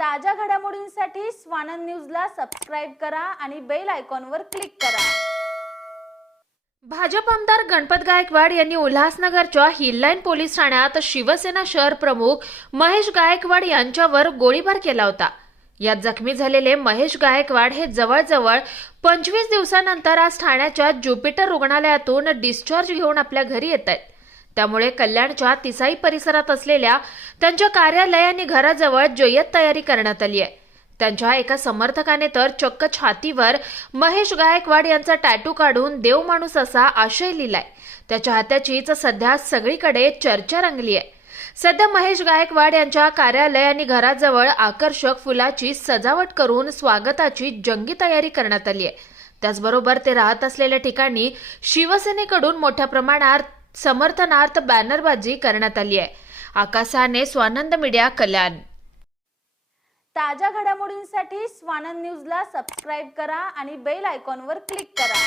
ताज्या घडामोडींसाठी स्वानंद न्यूजला सबस्क्राईब करा आणि बेल आयकॉनवर क्लिक करा. भाजप आमदार गणपत गायकवाड यांनी उल्हासनगरच्या हिललाईन पोलीस ठाण्यात शिवसेना शहर प्रमुख महेश गायकवाड यांच्यावर गोळीबार केला होता. यात जखमी झालेले महेश गायकवाड हे जवळजवळ पंचवीस दिवसानंतर आज ठाण्याच्या ज्युपिटर रुग्णालयातून डिस्चार्ज घेऊन आपल्या घरी येत आहेत. त्यामुळे कल्याणच्या तिसाई परिसरात असलेल्या त्यांच्या कार्यालय आणि घराजवळ जय्यत तयारी करण्यात आली आहे. त्यांच्या एका समर्थकाने तर चक्क छातीवर महेश गायकवाड यांचा टॅटू काढून देव माणूस असा आशय लिहिलाय. त्याच्या हात्याचीच सध्या सगळीकडे चर्चा रंगली आहे. सध्या महेश गायकवाड यांच्या कार्यालय आणि घराजवळ आकर्षक फुलाची सजावट करून स्वागताची जंगी तयारी करण्यात आली आहे. त्याचबरोबर ते राहत असलेल्या ठिकाणी शिवसेनेकडून मोठ्या प्रमाणात समर्थनार्थ बॅनरबाजी करण्यात आली आहे. आकाशाने स्वानंद मीडिया कल्याण. ताज्या घडामोडींसाठी स्वानंद न्यूजला सबस्क्राईब करा आणि बेल आयकॉनवर क्लिक करा.